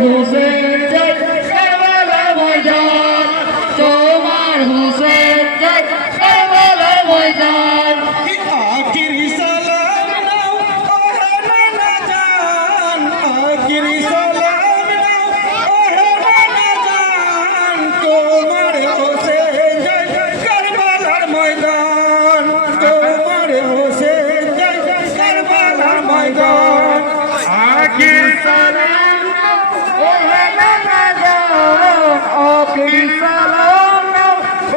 হুসেন জয় কারবালা ময়দান তোমার হুসেন জয় কারবালা ময়দান আখিরি সালাম নাও ওহে নানা জান আখিরি সালাম নাও ওহে নানা জান তোমার হোসেন জয় কারবালার ময়দান তোমার হোসেন জয় কারবালার ময়দান আখিরি সালাম ওহে নানা জান আখিরি সালাম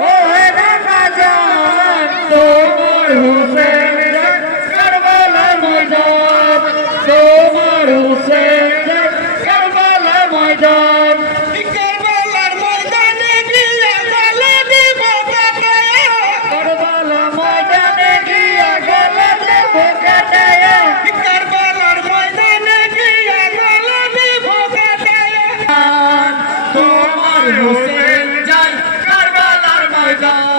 ওহে নানা জান তোমার হুসেন জয় কারবালা ময়দান তোমার হুসেন জয় কারবালা ময়দান কারবালার ময়দানে গিয়ে গলা দিব কাটায়া কারবালা ময়দানে গিয়া গলা দেব কাটায়া কারবালার ময়দানে গিয়ে গলা দিব কাটায়া তোমার হুসেন জয় কারবালার ময়দান